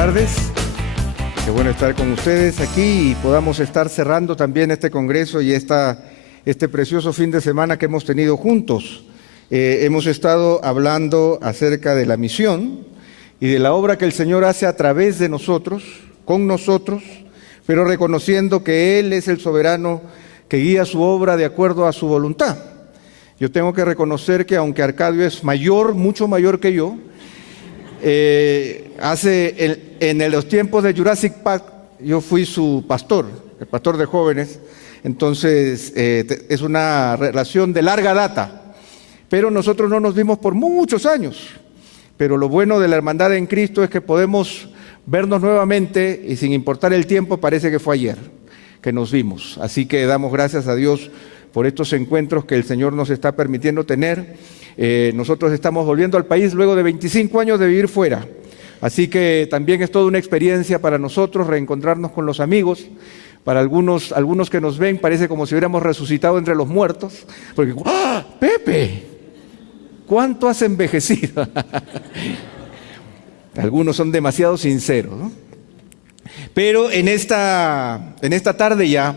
tardes. Qué bueno estar con ustedes aquí y podamos estar cerrando también este congreso y este precioso fin de semana que hemos tenido juntos. Hemos estado hablando acerca de la misión y de la obra que el Señor hace a través de nosotros, con nosotros, pero reconociendo que Él es el soberano que guía su obra de acuerdo a su voluntad. Yo tengo que reconocer que aunque Arcadio es mayor, mucho mayor que yo, en los tiempos de Jurassic Park yo fui su pastor, el pastor de jóvenes. Entonces es una relación de larga data, pero nosotros no nos vimos por muchos años. Pero lo bueno de la hermandad en Cristo es que podemos vernos nuevamente y sin importar el tiempo, parece que fue ayer que nos vimos. Así que damos gracias a Dios por estos encuentros que el Señor nos está permitiendo tener. Nosotros estamos volviendo al país luego de 25 años de vivir fuera. Así que también es toda una experiencia para nosotros reencontrarnos con los amigos. Para algunos que nos ven parece como si hubiéramos resucitado entre los muertos. Porque, ¡ah, Pepe! ¿Cuánto has envejecido? Algunos son demasiado sinceros, ¿no? Pero en esta tarde ya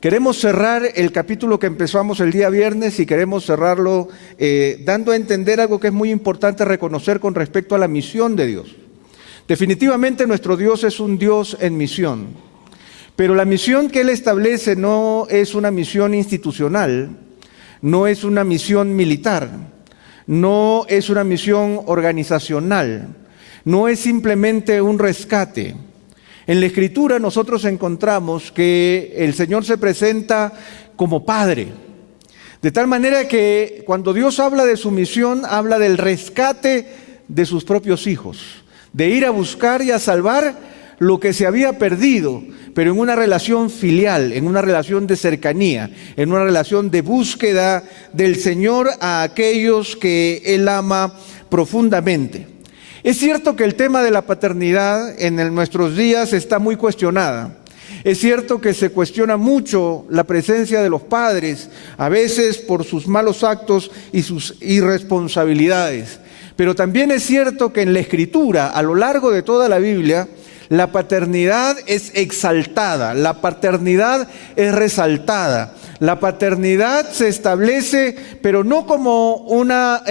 queremos cerrar el capítulo que empezamos el día viernes y queremos cerrarlo dando a entender algo que es muy importante reconocer con respecto a la misión de Dios. Definitivamente nuestro Dios es un Dios en misión, pero la misión que Él establece no es una misión institucional, no es una misión militar, no es una misión organizacional, no es simplemente un rescate. En la Escritura nosotros encontramos que el Señor se presenta como Padre, de tal manera que cuando Dios habla de su misión, habla del rescate de sus propios hijos, de ir a buscar y a salvar lo que se había perdido, pero en una relación filial, en una relación de cercanía, en una relación de búsqueda del Señor a aquellos que Él ama profundamente. Es cierto que el tema de la paternidad en nuestros días está muy cuestionada. Es cierto que se cuestiona mucho la presencia de los padres, a veces por sus malos actos y sus irresponsabilidades. Pero también es cierto que en la Escritura, a lo largo de toda la Biblia, la paternidad es exaltada, la paternidad es resaltada. La paternidad se establece, pero no como una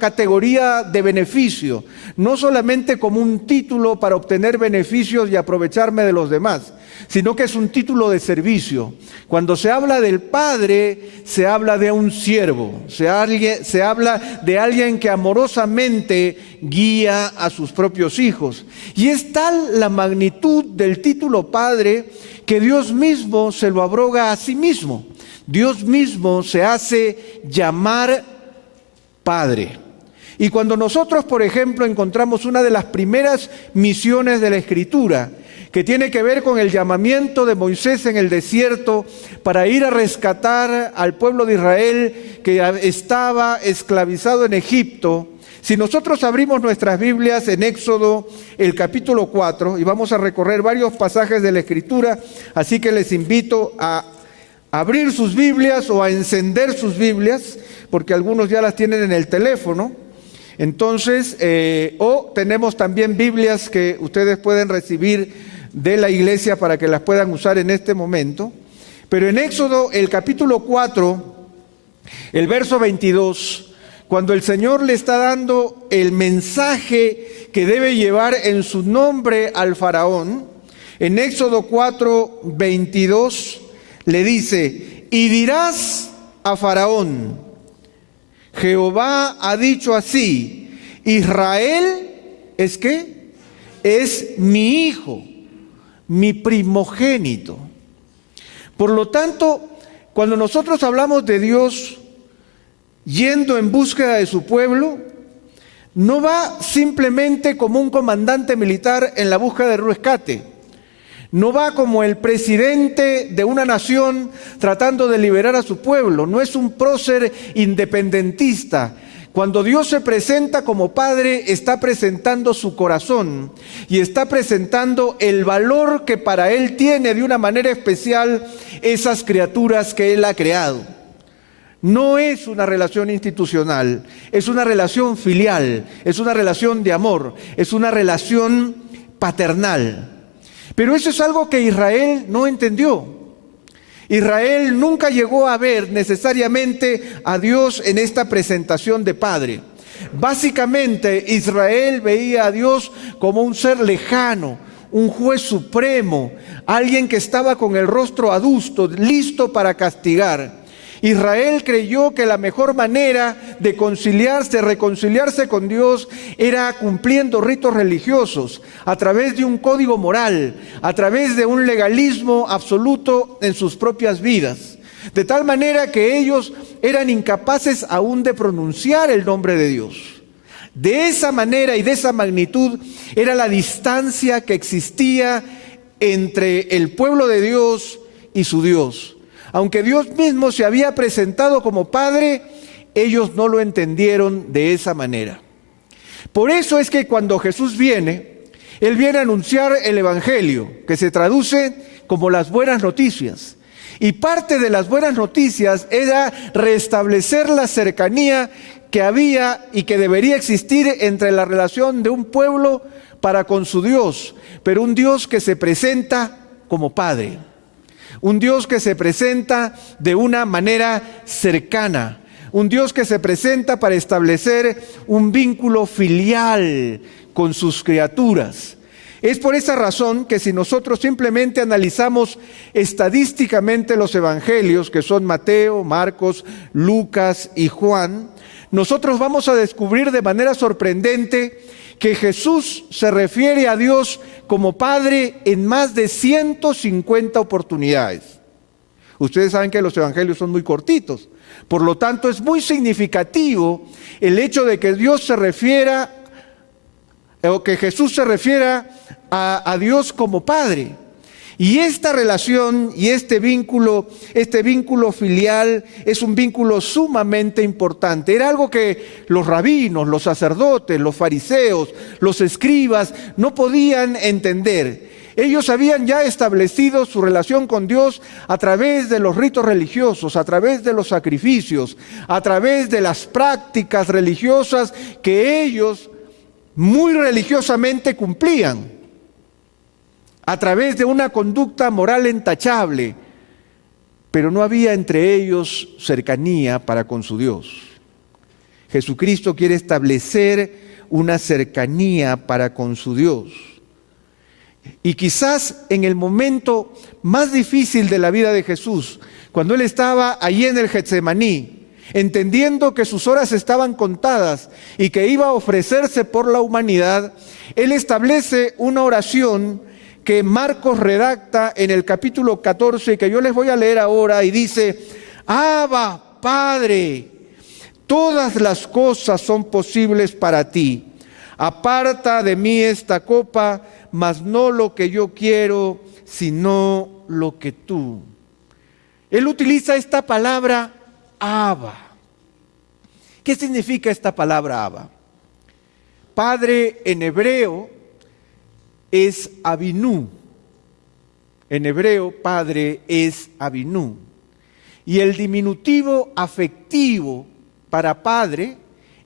categoría de beneficio, no solamente como un título para obtener beneficios y aprovecharme de los demás, sino que es un título de servicio. Cuando se habla del Padre, se habla de un siervo, se habla de alguien que amorosamente guía a sus propios hijos. Y es tal la magnitud del título Padre que Dios mismo se lo abroga a sí mismo. Dios mismo se hace llamar Padre. Y cuando nosotros, por ejemplo, encontramos una de las primeras misiones de la Escritura, que tiene que ver con el llamamiento de Moisés en el desierto para ir a rescatar al pueblo de Israel que estaba esclavizado en Egipto. Si nosotros abrimos nuestras Biblias en Éxodo, el capítulo 4, y vamos a recorrer varios pasajes de la Escritura, así que les invito a abrir sus Biblias o a encender sus Biblias, porque algunos ya las tienen en el teléfono. Entonces, o tenemos también Biblias que ustedes pueden recibir de la iglesia para que las puedan usar en este momento. Pero en Éxodo, el capítulo 4, el verso 22, cuando el Señor le está dando el mensaje que debe llevar en su nombre al faraón, en Éxodo 4, 22, le dice: y dirás a Faraón, Jehová ha dicho así, Israel es ¿qué? Es mi hijo, mi primogénito. Por lo tanto, cuando nosotros hablamos de Dios yendo en búsqueda de su pueblo, no va simplemente como un comandante militar en la búsqueda de rescate. No va como el presidente de una nación tratando de liberar a su pueblo. No es un prócer independentista. Cuando Dios se presenta como Padre, está presentando su corazón y está presentando el valor que para Él tiene de una manera especial esas criaturas que Él ha creado. No es una relación institucional, es una relación filial, es una relación de amor, es una relación paternal. Pero eso es algo que Israel no entendió. Israel nunca llegó a ver necesariamente a Dios en esta presentación de padre. Básicamente, Israel veía a Dios como un ser lejano, un juez supremo, alguien que estaba con el rostro adusto, listo para castigar. Israel creyó que la mejor manera de reconciliarse con Dios, era cumpliendo ritos religiosos, a través de un código moral, a través de un legalismo absoluto en sus propias vidas. De tal manera que ellos eran incapaces aún de pronunciar el nombre de Dios. De esa manera y de esa magnitud era la distancia que existía entre el pueblo de Dios y su Dios. Aunque Dios mismo se había presentado como Padre, ellos no lo entendieron de esa manera. Por eso es que cuando Jesús viene, Él viene a anunciar el Evangelio, que se traduce como las buenas noticias. Y parte de las buenas noticias era restablecer la cercanía que había y que debería existir entre la relación de un pueblo para con su Dios, pero un Dios que se presenta como Padre. Un Dios que se presenta de una manera cercana. Un Dios que se presenta para establecer un vínculo filial con sus criaturas. Es por esa razón que si nosotros simplemente analizamos estadísticamente los evangelios, que son Mateo, Marcos, Lucas y Juan, nosotros vamos a descubrir de manera sorprendente que Jesús se refiere a Dios como Padre en más de 150 oportunidades. Ustedes saben que los evangelios son muy cortitos, por lo tanto es muy significativo el hecho de que Dios se refiera, o que Jesús se refiera a Dios como Padre. Y esta relación y este vínculo filial es un vínculo sumamente importante. Era algo que los rabinos, los sacerdotes, los fariseos, los escribas no podían entender. Ellos habían ya establecido su relación con Dios a través de los ritos religiosos, a través de los sacrificios, a través de las prácticas religiosas que ellos muy religiosamente cumplían, a través de una conducta moral intachable, pero no había entre ellos cercanía para con su Dios. Jesucristo quiere establecer una cercanía para con su Dios. Y quizás en el momento más difícil de la vida de Jesús, cuando Él estaba allí en el Getsemaní, entendiendo que sus horas estaban contadas y que iba a ofrecerse por la humanidad, Él establece una oración que Marcos redacta en el capítulo 14, que yo les voy a leer ahora, y dice: Abba, Padre, todas las cosas son posibles para ti. Aparta de mí esta copa, mas no lo que yo quiero, sino lo que tú. Él utiliza esta palabra Abba. ¿Qué significa esta palabra Abba? Padre en hebreo es Abinú. En hebreo, padre es Abinú. Y el diminutivo afectivo para padre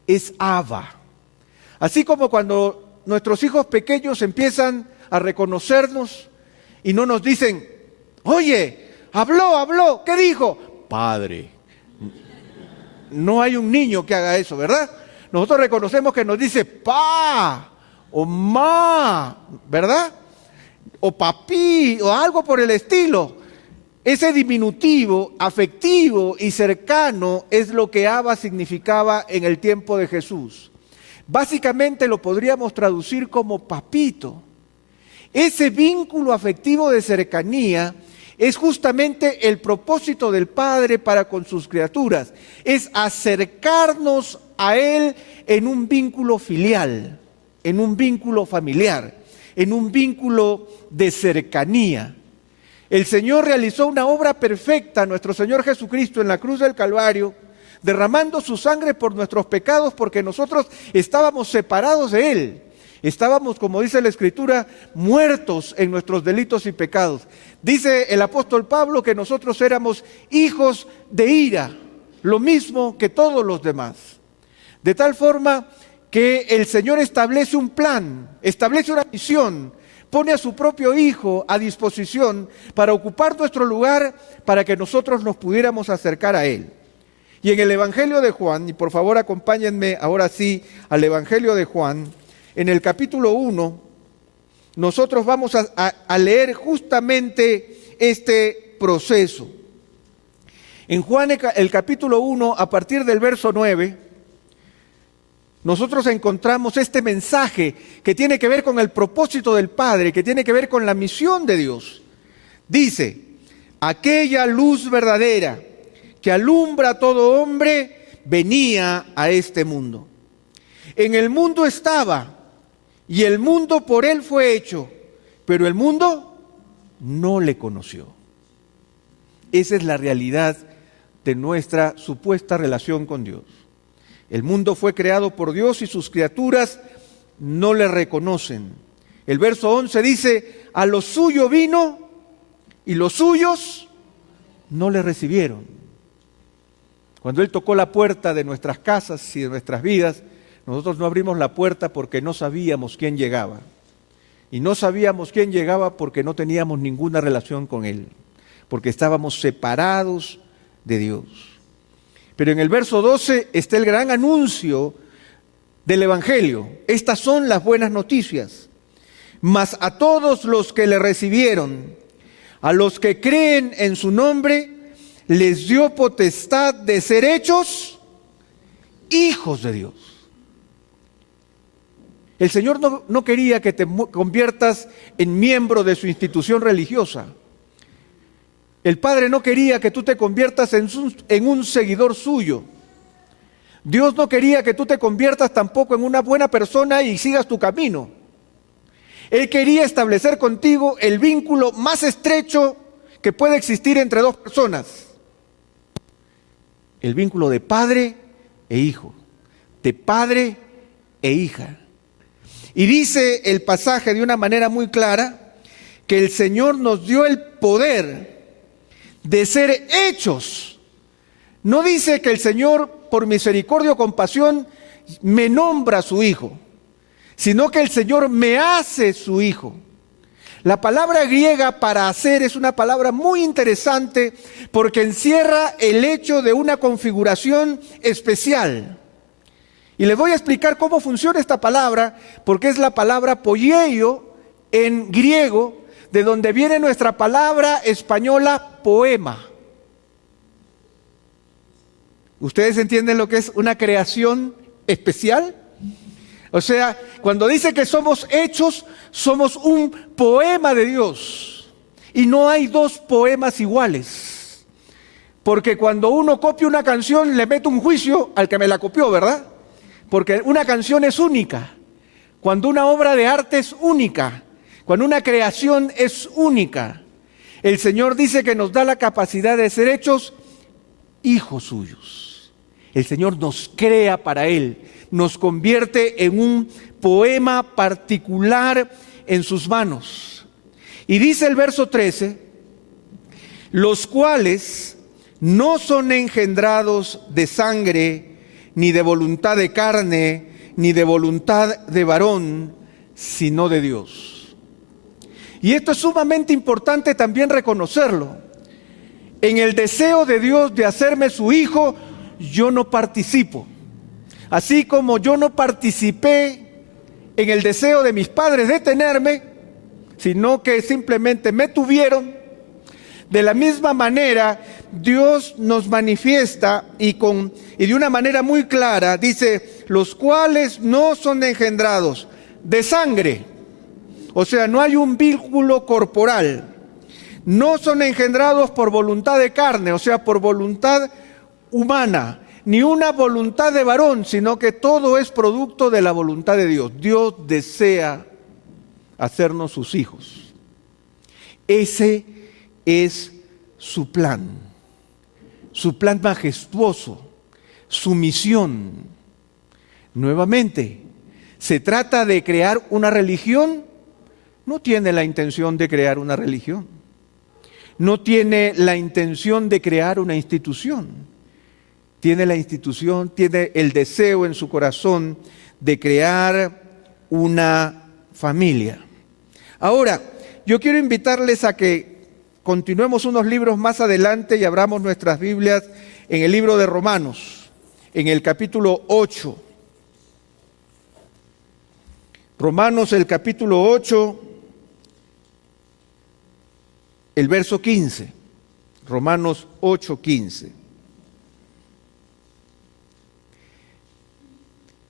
es Abba. Así como cuando nuestros hijos pequeños empiezan a reconocernos y no nos dicen: oye, habló, ¿qué dijo? Padre. No hay un niño que haga eso, ¿verdad? Nosotros reconocemos que nos dice pa o ma, ¿verdad? O papi, o algo por el estilo. Ese diminutivo afectivo y cercano es lo que Abba significaba en el tiempo de Jesús. Básicamente lo podríamos traducir como papito. Ese vínculo afectivo de cercanía es justamente el propósito del Padre para con sus criaturas. Es acercarnos a Él en un vínculo filial, en un vínculo familiar, en un vínculo de cercanía. El Señor realizó una obra perfecta, nuestro Señor Jesucristo, en la cruz del Calvario, derramando su sangre por nuestros pecados, porque nosotros estábamos separados de Él. Estábamos, como dice la Escritura, muertos en nuestros delitos y pecados. Dice el apóstol Pablo que nosotros éramos hijos de ira, lo mismo que todos los demás. De tal forma que el Señor establece un plan, establece una misión pone a su propio Hijo a disposición para ocupar nuestro lugar, para que nosotros nos pudiéramos acercar a Él. Y en el Evangelio de Juan, y por favor acompáñenme ahora sí al Evangelio de Juan, en el capítulo 1, nosotros vamos a leer justamente este proceso. En Juan el capítulo 1, a partir del verso 9, nosotros encontramos este mensaje que tiene que ver con el propósito del Padre, que tiene que ver con la misión de Dios. Dice, aquella luz verdadera que alumbra a todo hombre venía a este mundo. En el mundo estaba, y el mundo por él fue hecho, pero el mundo no le conoció. Esa es la realidad de nuestra supuesta relación con Dios. El mundo fue creado por Dios y sus criaturas no le reconocen. El verso 11 dice, a lo suyo vino y los suyos no le recibieron. Cuando Él tocó la puerta de nuestras casas y de nuestras vidas, nosotros no abrimos la puerta porque no sabíamos quién llegaba. Y no sabíamos quién llegaba porque no teníamos ninguna relación con Él, porque estábamos separados de Dios. Pero en el verso 12 está el gran anuncio del Evangelio. Estas son las buenas noticias. Mas a todos los que le recibieron, a los que creen en su nombre, les dio potestad de ser hechos hijos de Dios. El Señor no quería que te conviertas en miembro de su institución religiosa. El Padre no quería que tú te conviertas en un seguidor suyo. Dios no quería que tú te conviertas tampoco en una buena persona y sigas tu camino. Él quería establecer contigo el vínculo más estrecho que puede existir entre dos personas. El vínculo de padre e hijo, de padre e hija. Y dice el pasaje de una manera muy clara que el Señor nos dio el poder de ser hechos. No dice que el Señor, por misericordia o compasión, me nombra a su hijo, sino que el Señor me hace su hijo. La palabra griega para hacer es una palabra muy interesante porque encierra el hecho de una configuración especial. Y les voy a explicar cómo funciona esta palabra, porque es la palabra poieio en griego, de donde viene nuestra palabra española poema. ¿Ustedes entienden lo que es una creación especial? O sea, cuando dice que somos hechos, somos un poema de Dios. Y no hay dos poemas iguales. Porque cuando uno copia una canción, le mete un juicio al que me la copió, ¿verdad? Porque una canción es única. Cuando una obra de arte es única. Cuando una creación es única. El Señor dice que nos da la capacidad de ser hechos hijos suyos. El Señor nos crea para Él. Nos convierte en un poema particular en sus manos. Y dice el verso 13, los cuales no son engendrados de sangre, ni de voluntad de carne, ni de voluntad de varón, sino de Dios. Y esto es sumamente importante también reconocerlo. En el deseo de Dios de hacerme su hijo, yo no participo. Así como yo no participé en el deseo de mis padres de tenerme, sino que simplemente me tuvieron, de la misma manera Dios nos manifiesta y de una manera muy clara, dice, los cuales no son engendrados de sangre, o sea, no hay un vínculo corporal, no son engendrados por voluntad de carne, o sea, por voluntad humana, ni una voluntad de varón, sino que todo es producto de la voluntad de Dios. Dios desea hacernos sus hijos. Ese es su plan majestuoso, su misión. Nuevamente, ¿se trata de crear una religión? No tiene la intención de crear una religión. No tiene la intención de crear una institución. Tiene el deseo en su corazón de crear una familia. Ahora, yo quiero invitarles a que continuemos unos libros más adelante y abramos nuestras Biblias en el libro de Romanos, en el capítulo 8. Romanos, el capítulo 8, el verso 15. Romanos 8, 15.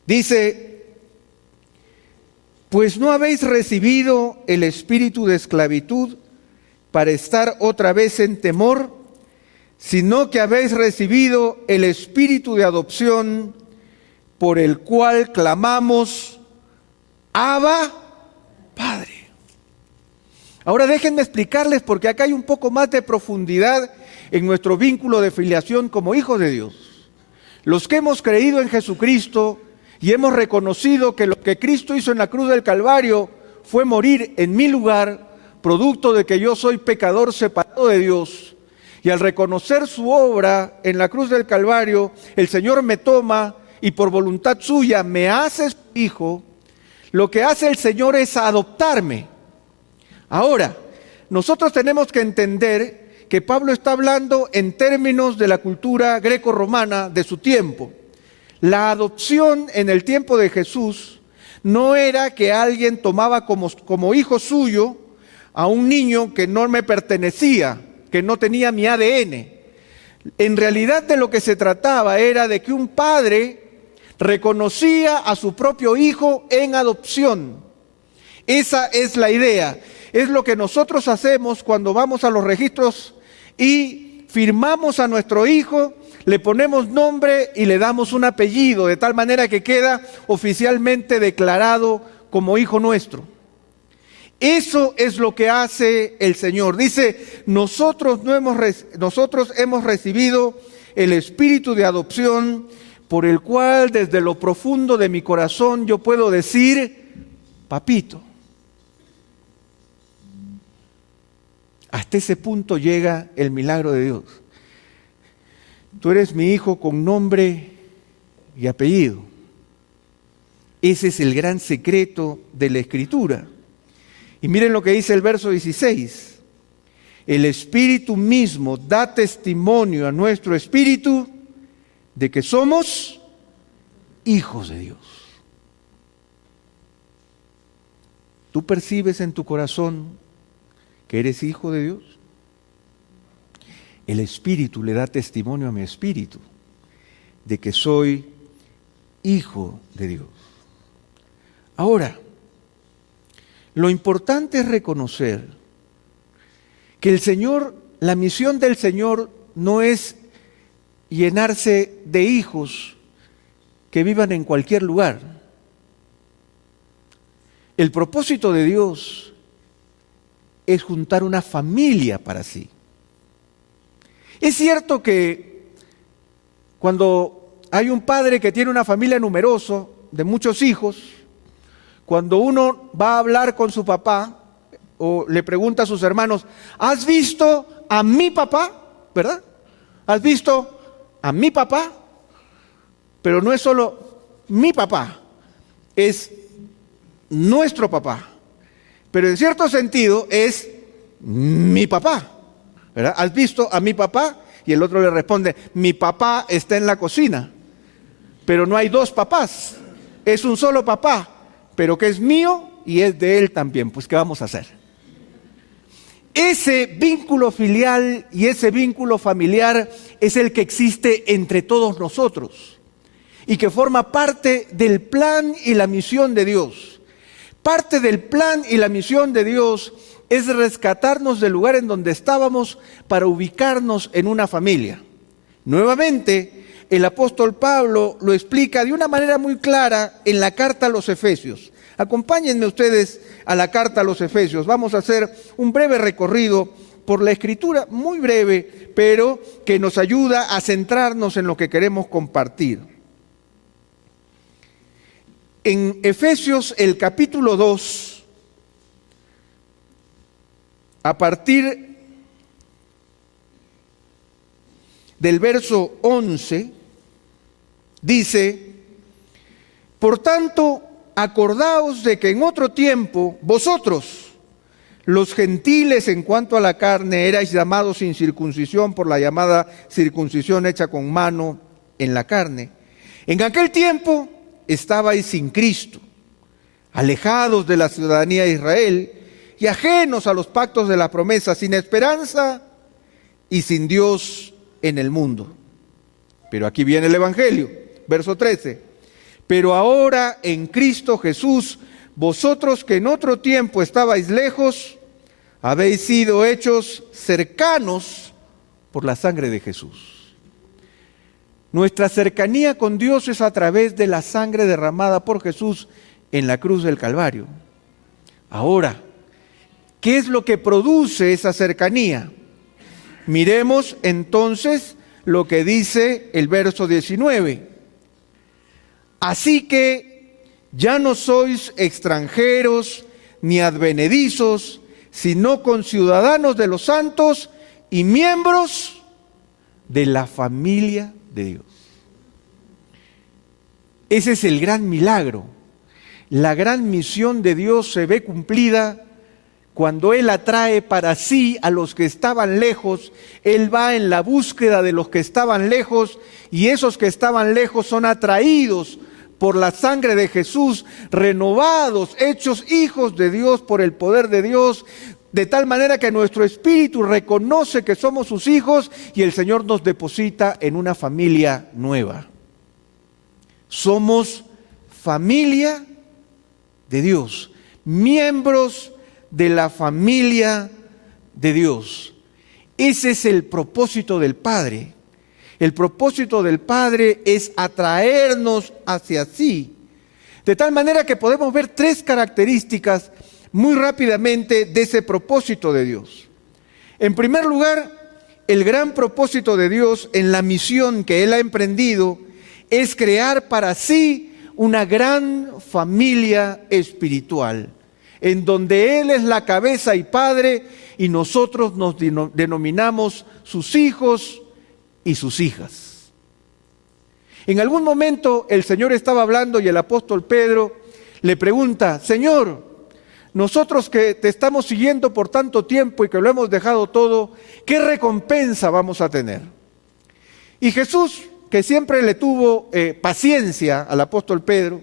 Dice: pues no habéis recibido el espíritu de esclavitud para estar otra vez en temor, sino que habéis recibido el espíritu de adopción, por el cual clamamos: Abba, Padre. Ahora déjenme explicarles, porque acá hay un poco más de profundidad en nuestro vínculo de filiación como hijos de Dios. Los que hemos creído en Jesucristo y hemos reconocido que lo que Cristo hizo en la cruz del Calvario fue morir en mi lugar, producto de que yo soy pecador separado de Dios, y al reconocer su obra en la cruz del Calvario, el Señor me toma y por voluntad suya me hace su hijo. Lo que hace el Señor es adoptarme. Ahora, nosotros tenemos que entender que Pablo está hablando en términos de la cultura greco-romana de su tiempo. La adopción en el tiempo de Jesús no era que alguien tomaba como hijo suyo a un niño que no me pertenecía, que no tenía mi ADN. En realidad de lo que se trataba era de que un padre reconocía a su propio hijo en adopción. Esa es la idea. Es lo que nosotros hacemos cuando vamos a los registros y firmamos a nuestro hijo, le ponemos nombre y le damos un apellido, de tal manera que queda oficialmente declarado como hijo nuestro. Eso es lo que hace el Señor. Dice: nosotros hemos recibido el espíritu de adopción, por el cual desde lo profundo de mi corazón yo puedo decir: papito. Hasta ese punto llega el milagro de Dios. Tú eres mi hijo con nombre y apellido. Ese es el gran secreto de la Escritura. Y miren lo que dice el verso 16. El Espíritu mismo da testimonio a nuestro espíritu de que somos hijos de Dios. ¿Tú percibes en tu corazón que eres hijo de Dios? El Espíritu le da testimonio a mi espíritu de que soy hijo de Dios. Ahora, lo importante es reconocer que el Señor, la misión del Señor no es llenarse de hijos que vivan en cualquier lugar. El propósito de Dios es juntar una familia para sí. Es cierto que cuando hay un padre que tiene una familia numerosa, de muchos hijos, cuando uno va a hablar con su papá o le pregunta a sus hermanos: ¿has visto a mi papá? ¿Verdad? ¿Has visto a mi papá? Pero no es solo mi papá, es nuestro papá. Pero en cierto sentido es mi papá, ¿verdad? ¿Has visto a mi papá? Y el otro le responde: mi papá está en la cocina. Pero no hay dos papás, es un solo papá, pero que es mío y es de él también. Pues ¿qué vamos a hacer? Ese vínculo filial y ese vínculo familiar es el que existe entre todos nosotros y que forma parte del plan y la misión de Dios. Parte del plan y la misión de Dios es rescatarnos del lugar en donde estábamos para ubicarnos en una familia. Nuevamente, el apóstol Pablo lo explica de una manera muy clara en la carta a los Efesios. Acompáñenme ustedes a la carta a los Efesios. Vamos a hacer un breve recorrido por la Escritura, muy breve, pero que nos ayuda a centrarnos en lo que queremos compartir. En Efesios, el capítulo 2, a partir del verso 11, dice: por tanto, acordaos de que en otro tiempo vosotros, Los gentiles en cuanto a la carne erais llamados sin circuncisión por la llamada circuncisión hecha con mano en la carne. En aquel tiempo estabais sin Cristo, alejados de la ciudadanía de Israel y ajenos a los pactos de la promesa, sin esperanza y sin Dios en el mundo. Pero aquí viene el Evangelio, verso 13. Pero ahora en Cristo Jesús, vosotros que en otro tiempo estabais lejos, habéis sido hechos cercanos por la sangre de Jesús. Nuestra cercanía con Dios es a través de la sangre derramada por Jesús en la cruz del Calvario. Ahora, ¿qué es lo que produce esa cercanía? Miremos entonces lo que dice el verso 19. Así que ya no sois extranjeros ni advenedizos, sino conciudadanos de los santos y miembros de la familia de Dios. Ese es el gran milagro. La gran misión de Dios se ve cumplida cuando Él atrae para sí a los que estaban lejos. Él va en la búsqueda de los que estaban lejos, y esos que estaban lejos son atraídos por la sangre de Jesús, renovados, hechos hijos de Dios por el poder de Dios, de tal manera que nuestro espíritu reconoce que somos sus hijos y el Señor nos deposita en una familia nueva. Somos familia de Dios, miembros de la familia de Dios. Ese es el propósito del Padre. El propósito del Padre es atraernos hacia sí, de tal manera que podemos ver tres características muy rápidamente de ese propósito de Dios. En primer lugar, el gran propósito de Dios en la misión que Él ha emprendido es crear para sí una gran familia espiritual, en donde Él es la cabeza y padre y nosotros nos denominamos sus hijos y sus hijas. En algún momento el Señor estaba hablando y el apóstol Pedro le pregunta: Señor, nosotros que te estamos siguiendo por tanto tiempo y que lo hemos dejado todo, ¿qué recompensa vamos a tener? Y Jesús, que siempre le tuvo paciencia al apóstol Pedro,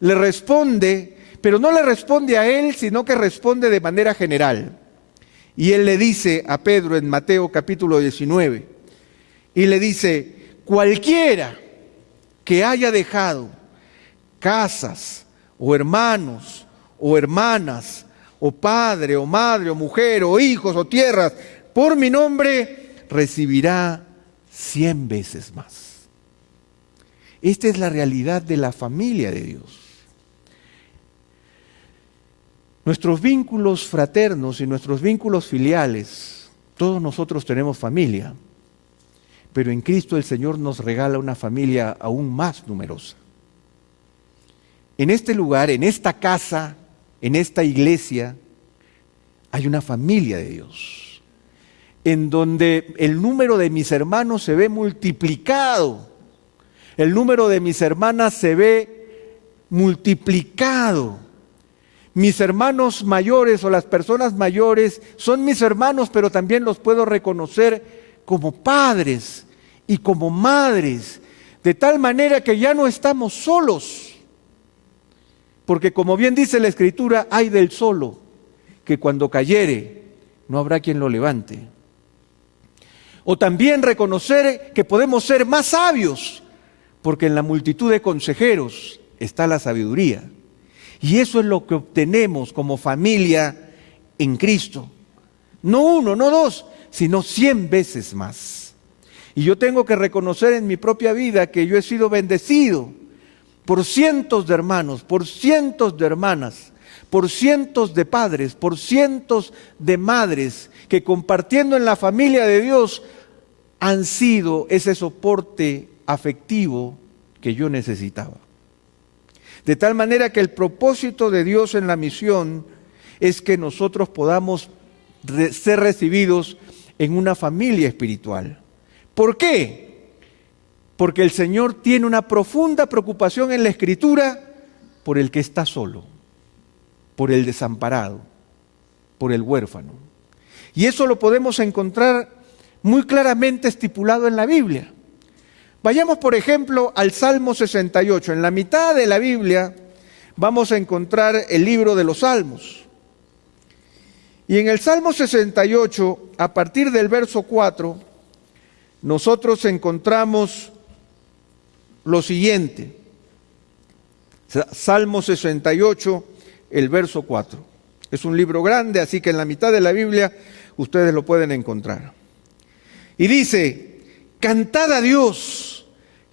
le responde, pero no le responde a él, sino que responde de manera general. Y él le dice a Pedro en Mateo capítulo 19, y le dice: cualquiera que haya dejado casas o hermanos o hermanas o padre o madre o mujer o hijos o tierras por mi nombre, recibirá 100 veces más. Esta es la realidad de la familia de Dios. Nuestros vínculos fraternos y nuestros vínculos filiales, todos nosotros tenemos familia, pero en Cristo el Señor nos regala una familia aún más numerosa. En este lugar, en esta casa, en esta iglesia, hay una familia de Dios, en donde el número de mis hermanos se ve multiplicado, el número de mis hermanas se ve multiplicado. Mis hermanos mayores o las personas mayores son mis hermanos, pero también los puedo reconocer como padres y como madres, de tal manera que ya no estamos solos, porque como bien dice la Escritura, ay del solo, que cuando cayere no habrá quien lo levante. O también reconocer que podemos ser más sabios, porque en la multitud de consejeros está la sabiduría. Y eso es lo que obtenemos como familia en Cristo. No uno, no dos, sino 100 veces más. Y yo tengo que reconocer en mi propia vida que yo he sido bendecido por cientos de hermanos, por cientos de hermanas, por cientos de padres, por cientos de madres que compartiendo en la familia de Dios han sido ese soporte afectivo que yo necesitaba. De tal manera que el propósito de Dios en la misión es que nosotros podamos ser recibidos en una familia espiritual. ¿Por qué? Porque el Señor tiene una profunda preocupación en la Escritura por el que está solo, por el desamparado, por el huérfano. Y eso lo podemos encontrar muy claramente estipulado en la Biblia. Vayamos, por ejemplo, al Salmo 68. En la mitad de la Biblia vamos a encontrar el libro de los Salmos. Y en el Salmo 68, a partir del verso 4, nosotros encontramos lo siguiente. Salmo 68, el verso 4. Es un libro grande, así que en la mitad de la Biblia ustedes lo pueden encontrar. Y dice: cantad a Dios,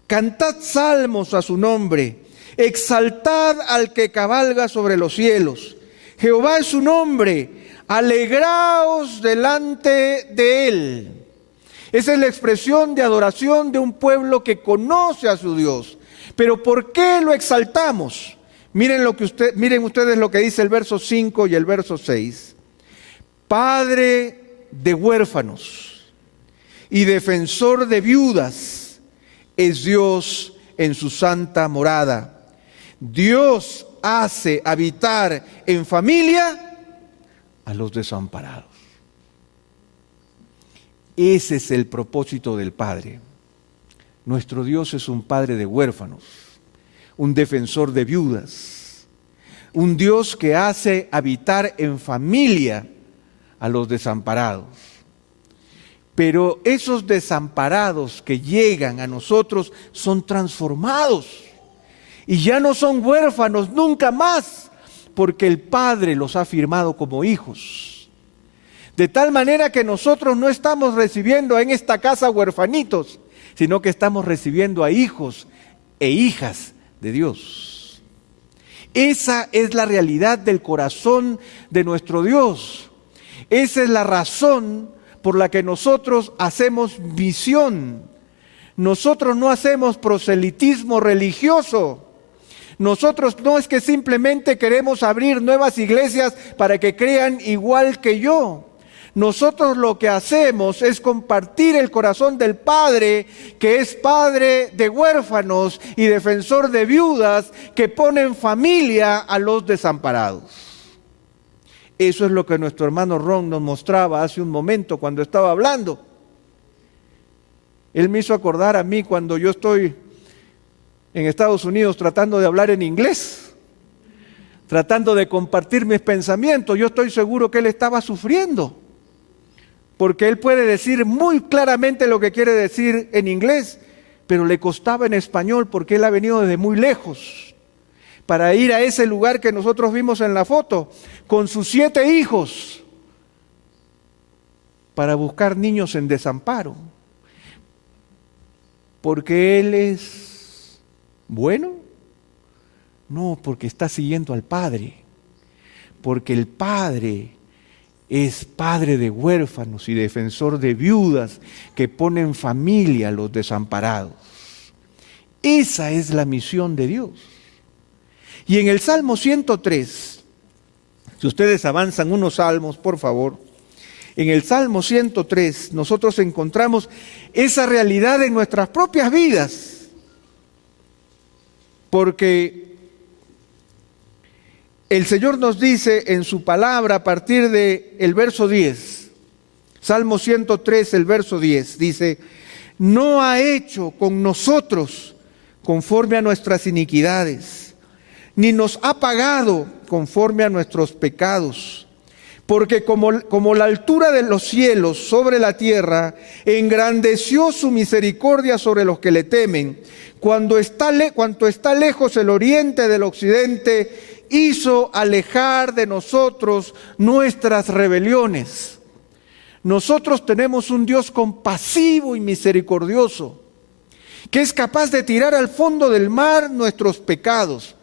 cantad salmos a su nombre, exaltad al que cabalga sobre los cielos. Jehová es su nombre, alegraos delante de él. Esa es la expresión de adoración de un pueblo que conoce a su Dios. Pero ¿por qué lo exaltamos? Miren ustedes lo que dice el verso 5 y el verso 6. Padre de huérfanos y defensor de viudas es Dios en su santa morada. Dios hace habitar en familia a los desamparados. Ese es el propósito del Padre. Nuestro Dios es un Padre de huérfanos, un defensor de viudas, un Dios que hace habitar en familia a los desamparados. Pero esos desamparados que llegan a nosotros son transformados y ya no son huérfanos nunca más, porque el Padre los ha firmado como hijos. De tal manera que nosotros no estamos recibiendo en esta casa huerfanitos, sino que estamos recibiendo a hijos e hijas de Dios. Esa es la realidad del corazón de nuestro Dios. Esa es la razón por la que nosotros hacemos misión. Nosotros no hacemos proselitismo religioso. Nosotros no es que simplemente queremos abrir nuevas iglesias para que crean igual que yo. Nosotros lo que hacemos es compartir el corazón del Padre, que es Padre de huérfanos y defensor de viudas, que pone en familia a los desamparados. Eso es lo que nuestro hermano Ron nos mostraba hace un momento cuando estaba hablando. Él me hizo acordar a mí cuando yo estoy en Estados Unidos tratando de hablar en inglés, tratando de compartir mis pensamientos. Yo estoy seguro que él estaba sufriendo, porque él puede decir muy claramente lo que quiere decir en inglés, pero le costaba en español porque él ha venido desde muy lejos para ir a ese lugar que nosotros vimos en la foto, con sus 7 hijos, para buscar niños en desamparo. ¿Porque él es bueno? No, porque está siguiendo al Padre, porque el Padre es Padre de huérfanos y defensor de viudas, que pone en familia a los desamparados. Esa es la misión de Dios. Y en el Salmo 103, si ustedes avanzan unos salmos, por favor, en el Salmo 103 nosotros encontramos esa realidad en nuestras propias vidas, porque el Señor nos dice en su palabra a partir del verso 10, Salmo 103, el verso 10, dice: no ha hecho con nosotros conforme a nuestras iniquidades, ni nos ha pagado conforme a nuestros pecados. Porque como la altura de los cielos sobre la tierra, engrandeció su misericordia sobre los que le temen. Cuanto está lejos el oriente del occidente, hizo alejar de nosotros nuestras rebeliones. Nosotros tenemos un Dios compasivo y misericordioso, que es capaz de tirar al fondo del mar nuestros pecados,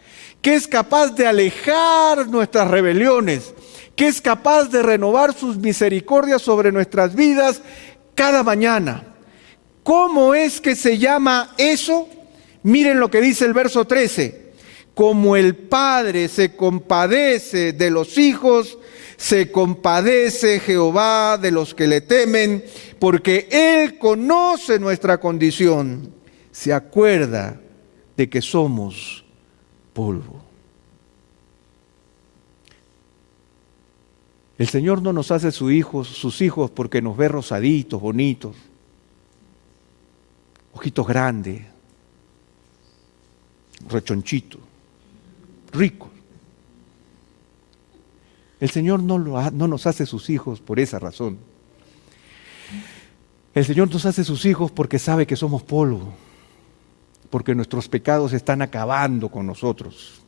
que es capaz de alejar nuestras rebeliones, que es capaz de renovar sus misericordias sobre nuestras vidas cada mañana. ¿Cómo es que se llama eso? Miren lo que dice el verso 13. Como el Padre se compadece de los hijos, se compadece Jehová de los que le temen, porque Él conoce nuestra condición, se acuerda de que somos polvo. El Señor no nos hace sus hijos porque nos ve rosaditos, bonitos, ojitos grandes, rechonchitos, ricos. El Señor no nos hace sus hijos por esa razón. El Señor nos hace sus hijos porque sabe que somos polvo, porque nuestros pecados están acabando con nosotros.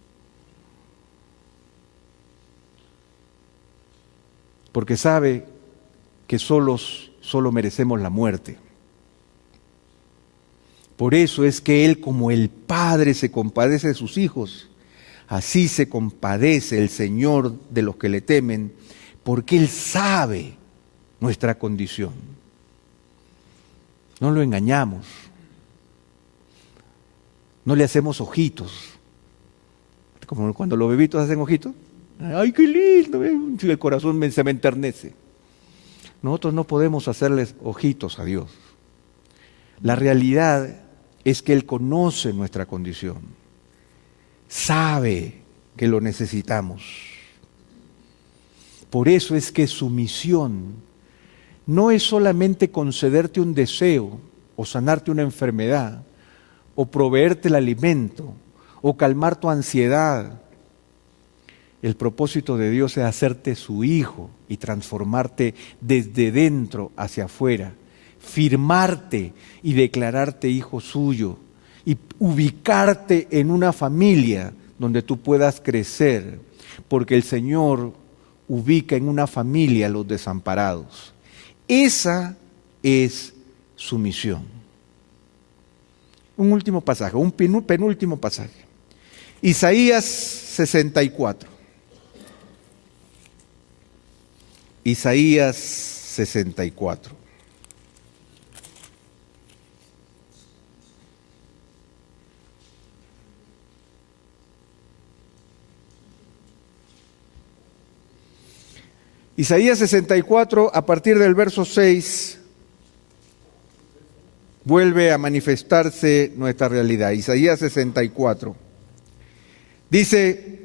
Porque sabe que solo merecemos la muerte. Por eso es que Él, como el Padre se compadece de sus hijos, así se compadece el Señor de los que le temen, porque Él sabe nuestra condición. No lo engañamos, no le hacemos ojitos, como cuando los bebitos hacen ojitos. ¡Ay, qué lindo! El corazón se me enternece. Nosotros no podemos hacerles ojitos a Dios. La realidad es que Él conoce nuestra condición, sabe que lo necesitamos. Por eso es que su misión no es solamente concederte un deseo o sanarte una enfermedad o proveerte el alimento o calmar tu ansiedad. El propósito de Dios es hacerte su hijo y transformarte desde dentro hacia afuera, firmarte y declararte hijo suyo y ubicarte en una familia donde tú puedas crecer, porque el Señor ubica en una familia a los desamparados. Esa es su misión. Un último pasaje, un penúltimo pasaje. Isaías 64. Isaías 64. Isaías 64, a partir del verso 6, vuelve a manifestarse nuestra realidad. Isaías 64. Dice: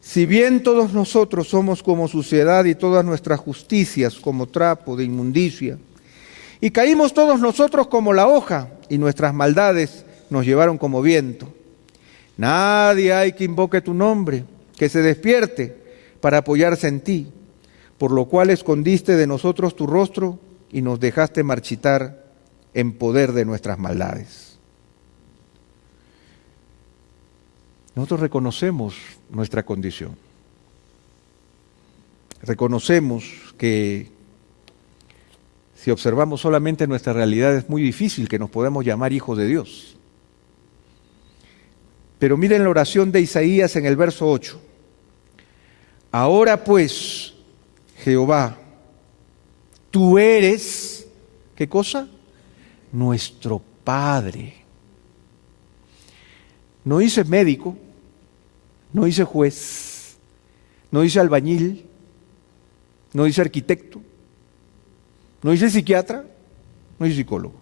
si bien todos nosotros somos como suciedad y todas nuestras justicias como trapo de inmundicia, y caímos todos nosotros como la hoja, y nuestras maldades nos llevaron como viento. Nadie hay que invoque tu nombre, que se despierte para apoyarse en ti, por lo cual escondiste de nosotros tu rostro y nos dejaste marchitar en poder de nuestras maldades. Nosotros reconocemos nuestra condición. Reconocemos que si observamos solamente nuestra realidad es muy difícil que nos podamos llamar hijos de Dios. Pero miren la oración de Isaías en el verso 8. Ahora pues, Jehová, tú eres, ¿qué cosa? Nuestro Padre. No dice médico, no dice juez, no dice albañil, no dice arquitecto, no dice psiquiatra, no dice psicólogo.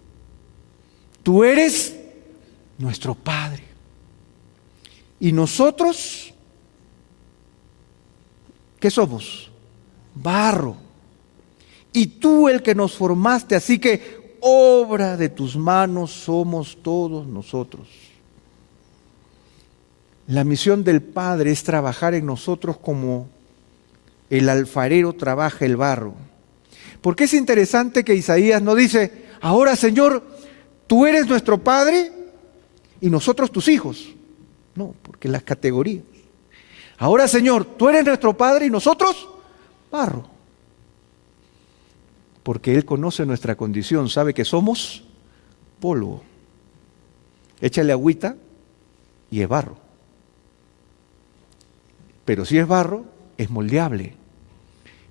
Tú eres nuestro Padre. Y nosotros, ¿qué somos? Barro. Y tú el que nos formaste, así que obra de tus manos somos todos nosotros. La misión del Padre es trabajar en nosotros como el alfarero trabaja el barro. Porque es interesante que Isaías no dice: ahora Señor, tú eres nuestro Padre y nosotros tus hijos. No, porque las categorías. Ahora Señor, tú eres nuestro Padre y nosotros barro. Porque Él conoce nuestra condición, sabe que somos polvo. Échale agüita y es barro. Pero si es barro, es moldeable.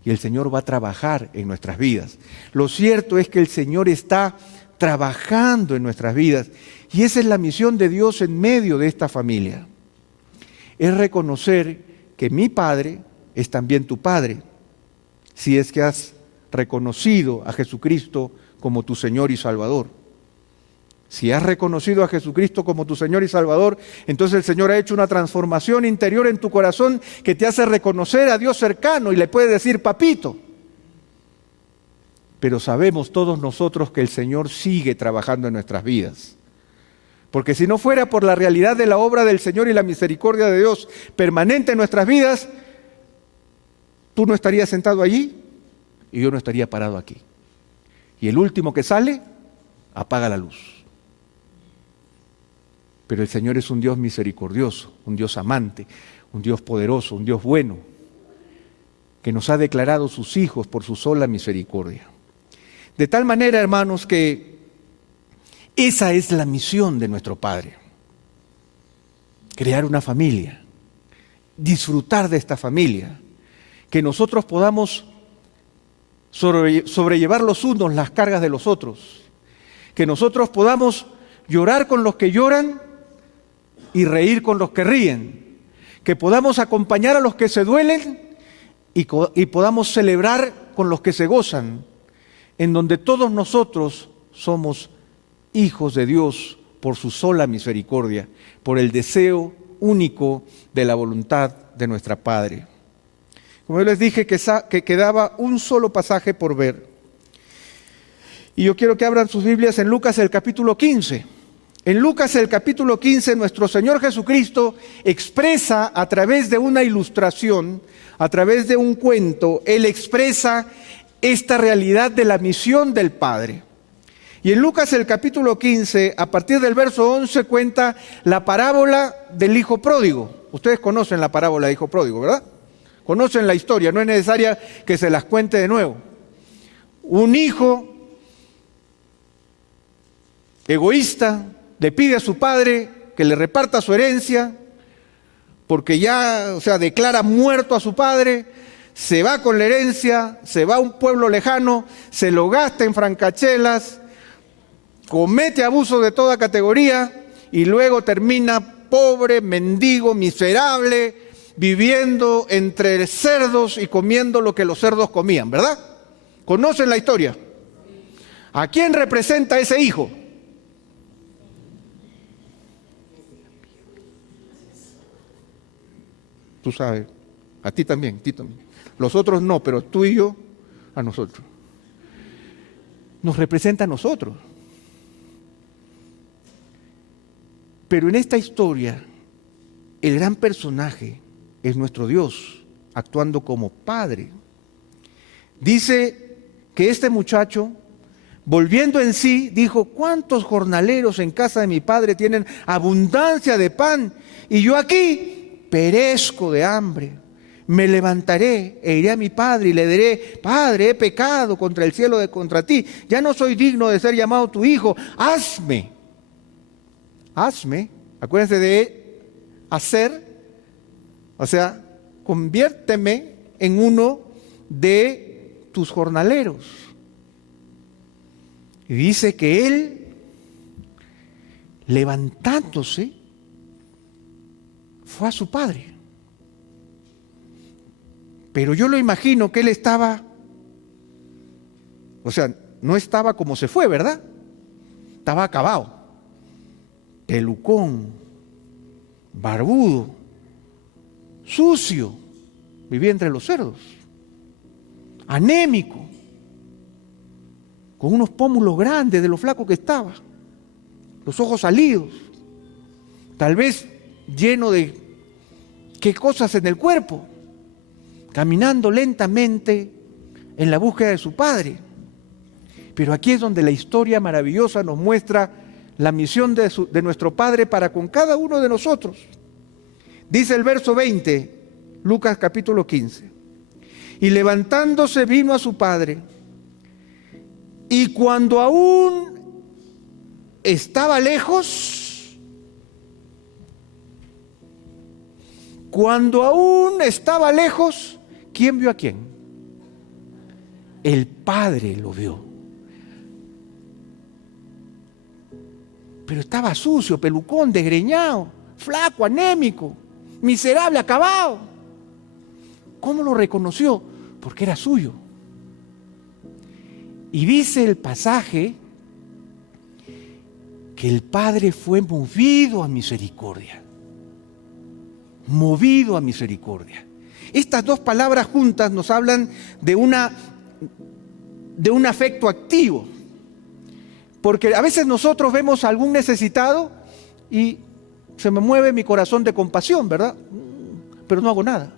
Y el Señor va a trabajar en nuestras vidas. Lo cierto es que el Señor está trabajando en nuestras vidas. Y esa es la misión de Dios en medio de esta familia. Es reconocer que mi Padre es también tu Padre. Si es que has reconocido a Jesucristo como tu Señor y Salvador. Si has reconocido a Jesucristo como tu Señor y Salvador, entonces el Señor ha hecho una transformación interior en tu corazón que te hace reconocer a Dios cercano y le puedes decir papito. Pero sabemos todos nosotros que el Señor sigue trabajando en nuestras vidas. Porque si no fuera por la realidad de la obra del Señor y la misericordia de Dios permanente en nuestras vidas, tú no estarías sentado allí y yo no estaría parado aquí. Y el último que sale, apaga la luz. Pero el Señor es un Dios misericordioso, un Dios amante, un Dios poderoso, un Dios bueno, que nos ha declarado sus hijos por su sola misericordia. De tal manera, hermanos, que esa es la misión de nuestro Padre. Crear una familia, disfrutar de esta familia, que nosotros podamos sobrellevar los unos las cargas de los otros, que nosotros podamos llorar con los que lloran y reír con los que ríen, que podamos acompañar a los que se duelen y podamos celebrar con los que se gozan, en donde todos nosotros somos hijos de Dios por su sola misericordia, por el deseo único de la voluntad de nuestro Padre. Como yo les dije que quedaba un solo pasaje por ver, y yo quiero que abran sus Biblias en Lucas el capítulo 15. En Lucas el capítulo 15, nuestro Señor Jesucristo expresa a través de una ilustración, a través de un cuento, Él expresa esta realidad de la misión del Padre. Y en Lucas el capítulo 15, a partir del verso 11, cuenta la parábola del hijo pródigo. Ustedes conocen la parábola del hijo pródigo, ¿verdad? Conocen la historia, no es necesaria que se las cuente de nuevo. Un hijo egoísta le pide a su padre que le reparta su herencia, porque ya, declara muerto a su padre, se va con la herencia, se va a un pueblo lejano, se lo gasta en francachelas, comete abuso de toda categoría y luego termina pobre, mendigo, miserable, viviendo entre cerdos y comiendo lo que los cerdos comían, ¿verdad? ¿Conocen la historia? ¿A quién representa ese hijo? Tú sabes, a ti también, Los otros no, pero tú y yo, a nosotros. Nos representa a nosotros. Pero en esta historia, el gran personaje es nuestro Dios, actuando como Padre. Dice que este muchacho, volviendo en sí, dijo: ¿cuántos jornaleros en casa de mi padre tienen abundancia de pan? Y yo aquí perezco de hambre. Me levantaré e iré a mi padre y le diré: Padre, he pecado contra el cielo y contra ti. Ya no soy digno de ser llamado tu hijo. Hazme, acuérdense de hacer, conviérteme en uno de tus jornaleros. Y dice que él, levantándose, fue a su padre. Pero yo lo imagino que él estaba, no estaba como se fue, ¿verdad? Estaba acabado, pelucón, barbudo, sucio, vivía entre los cerdos, anémico, con unos pómulos grandes de lo flaco que estaba, los ojos salidos, tal vez lleno de qué cosas en el cuerpo, caminando lentamente en la búsqueda de su padre. Pero aquí es donde la historia maravillosa nos muestra la misión de nuestro Padre para con cada uno de nosotros. Dice el verso 20, Lucas capítulo 15: y levantándose vino a su padre, y cuando aún estaba lejos, ¿quién vio a quién? El Padre lo vio. Pero estaba sucio, pelucón, desgreñado, flaco, anémico, miserable, acabado. ¿Cómo lo reconoció? Porque era suyo. Y dice el pasaje que el Padre fue movido a misericordia. Movido a misericordia. Estas dos palabras juntas nos hablan de un afecto activo. Porque a veces nosotros vemos a algún necesitado y se me mueve mi corazón de compasión, ¿verdad? Pero no hago nada.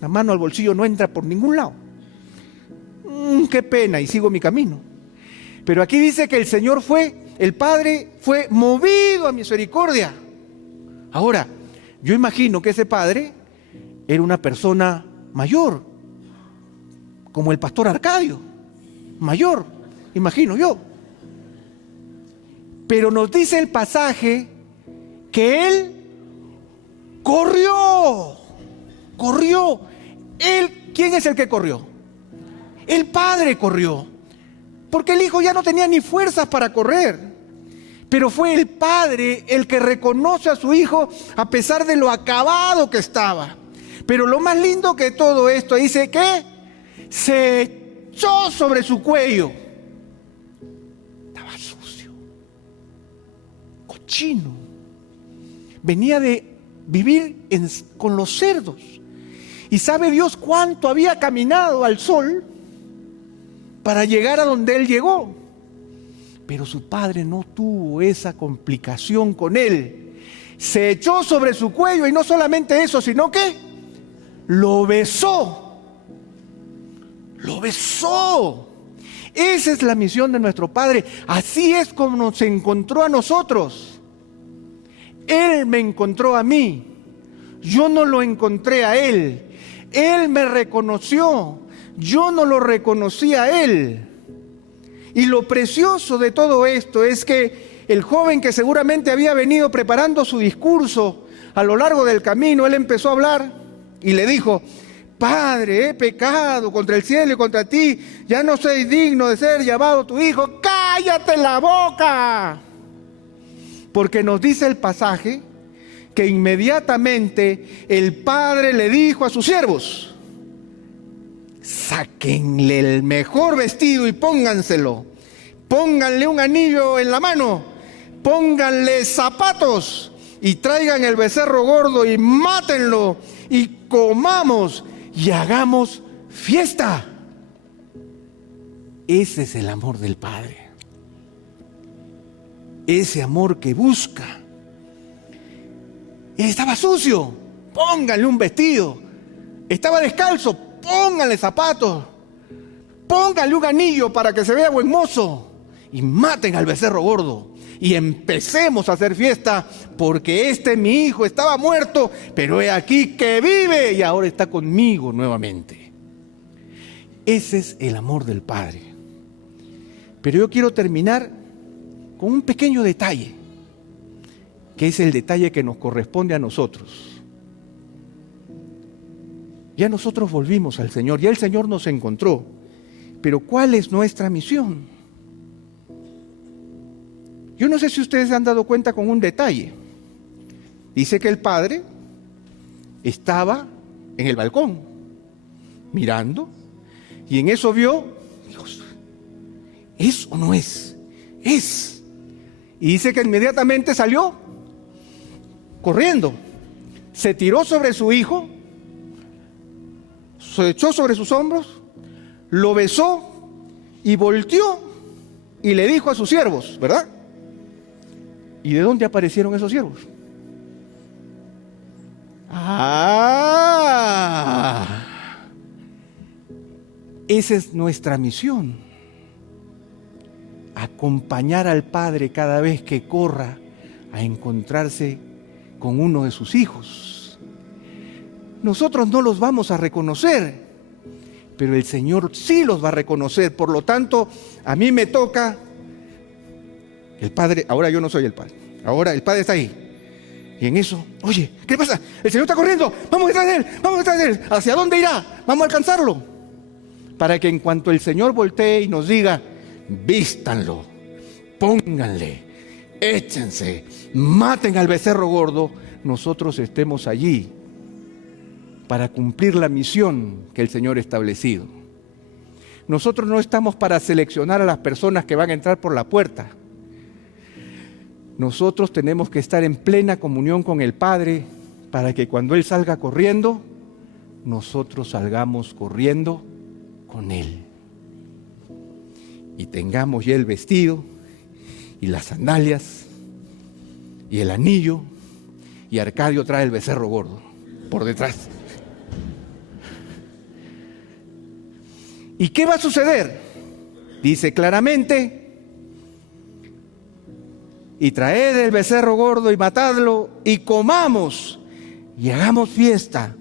La mano al bolsillo no entra por ningún lado. Qué pena, y sigo mi camino. Pero aquí dice que el Padre fue movido a misericordia. Ahora, yo imagino que ese Padre era una persona mayor, como el pastor Arcadio, mayor, imagino yo. Pero nos dice el pasaje que él corrió. ¿Quién es el que corrió? El Padre corrió, porque el Hijo ya no tenía ni fuerzas para correr. Pero fue el Padre el que reconoce a su Hijo a pesar de lo acabado que estaba. Pero lo más lindo que todo esto dice que se echó sobre su cuello. Estaba sucio, cochino. Venía de vivir con los cerdos. Y sabe Dios cuánto había caminado al sol para llegar a donde él llegó. Pero su padre no tuvo esa complicación con él. Se echó sobre su cuello y no solamente eso, sino que lo besó. Lo besó. Esa es la misión de nuestro Padre. Así es como nos encontró a nosotros. Él me encontró a mí. Yo no lo encontré a él. Él me reconoció. Yo no lo reconocí a él. Y lo precioso de todo esto es que el joven que seguramente había venido preparando su discurso a lo largo del camino, él empezó a hablar y le dijo: Padre, he pecado contra el cielo y contra ti, ya no soy digno de ser llamado tu hijo. ¡Cállate la boca! Porque nos dice el pasaje que inmediatamente el padre le dijo a sus siervos: sáquenle el mejor vestido y pónganselo, pónganle un anillo en la mano, pónganle zapatos y traigan el becerro gordo y mátenlo y comamos y hagamos fiesta. Ese es el amor del Padre. Ese amor que busca. Él estaba sucio, pónganle un vestido. Estaba descalzo, pónganle zapatos. Pónganle un anillo para que se vea buen mozo. Y maten al becerro gordo. Y empecemos a hacer fiesta, porque mi hijo estaba muerto, pero he aquí que vive y ahora está conmigo nuevamente. Ese es el amor del Padre. Pero yo quiero terminar con un pequeño detalle, que es el detalle que nos corresponde a nosotros. Ya nosotros volvimos al Señor, ya el Señor nos encontró, pero ¿cuál es nuestra misión? Yo no sé si ustedes se han dado cuenta con un detalle. Dice que el Padre estaba en el balcón, mirando, y en eso vio: Dios, ¿es o no es? Es. Y dice que inmediatamente salió corriendo, se tiró sobre su hijo, se echó sobre sus hombros, lo besó y volteó y le dijo a sus siervos, ¿verdad? ¿Y de dónde aparecieron esos siervos? Esa es nuestra misión. Acompañar al Padre cada vez que corra a encontrarse con uno de sus hijos. Nosotros no los vamos a reconocer, pero el Señor sí los va a reconocer. Por lo tanto, a mí me toca. El Padre, ahora yo no soy el Padre, ahora el Padre está ahí. Y en eso, oye, ¿qué pasa? El Señor está corriendo, vamos detrás de él, vamos detrás de él. ¿Hacia dónde irá? Vamos a alcanzarlo. Para que en cuanto el Señor voltee y nos diga: vístanlo, pónganle, échense, maten al becerro gordo, nosotros estemos allí para cumplir la misión que el Señor ha establecido. Nosotros no estamos para seleccionar a las personas que van a entrar por la puerta. nosotros tenemos que estar en plena comunión con el Padre para que cuando Él salga corriendo, nosotros salgamos corriendo con Él. Y tengamos ya el vestido y las sandalias y el anillo, y Arcadio trae el becerro gordo por detrás. ¿Y qué va a suceder? Dice claramente: y traed el becerro gordo y matadlo y comamos y hagamos fiesta,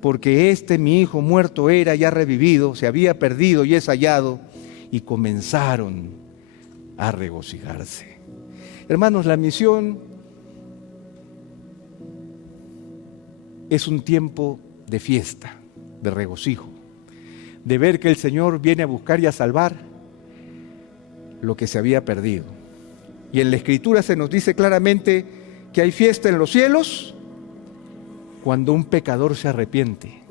porque este mi hijo muerto era ya revivido, se había perdido y es hallado. Y comenzaron a regocijarse. Hermanos, la misión es un tiempo de fiesta, de regocijo, de ver que el Señor viene a buscar y a salvar lo que se había perdido. Y en la Escritura se nos dice claramente que hay fiesta en los cielos cuando un pecador se arrepiente.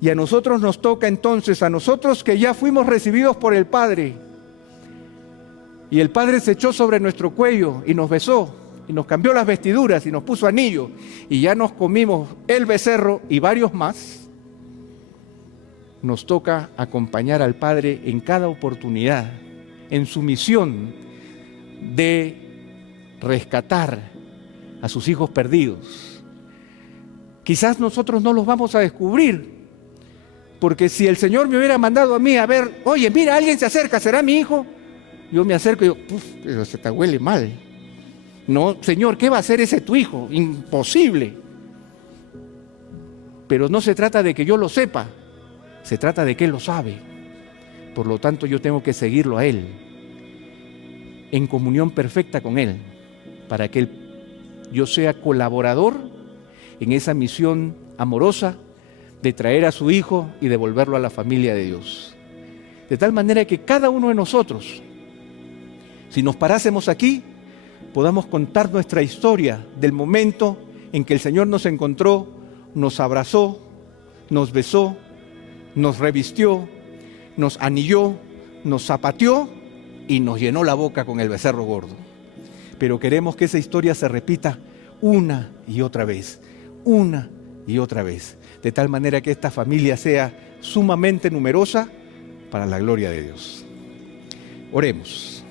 Y a nosotros nos toca entonces, a nosotros que ya fuimos recibidos por el Padre, y el Padre se echó sobre nuestro cuello y nos besó, y nos cambió las vestiduras y nos puso anillo, y ya nos comimos el becerro y varios más, nos toca acompañar al Padre en cada oportunidad, en su misión de rescatar a sus hijos perdidos. Quizás nosotros no los vamos a descubrir, porque si el Señor me hubiera mandado a mí a ver, oye, mira, alguien se acerca, ¿será mi hijo? Yo me acerco y digo, pero se te huele mal. No, Señor, ¿qué va a hacer ese tu hijo? Imposible. Pero no se trata de que yo lo sepa, se trata de que Él lo sabe. Por lo tanto, yo tengo que seguirlo a Él, en comunión perfecta con Él, para que yo sea colaborador en esa misión amorosa de traer a su hijo y devolverlo a la familia de Dios. De tal manera que cada uno de nosotros, si nos parásemos aquí, podamos contar nuestra historia del momento en que el Señor nos encontró, nos abrazó, nos besó, nos revistió, nos anilló, nos zapateó y nos llenó la boca con el becerro gordo. Pero queremos que esa historia se repita una y otra vez, una y otra vez, de tal manera que esta familia sea sumamente numerosa para la gloria de Dios. Oremos.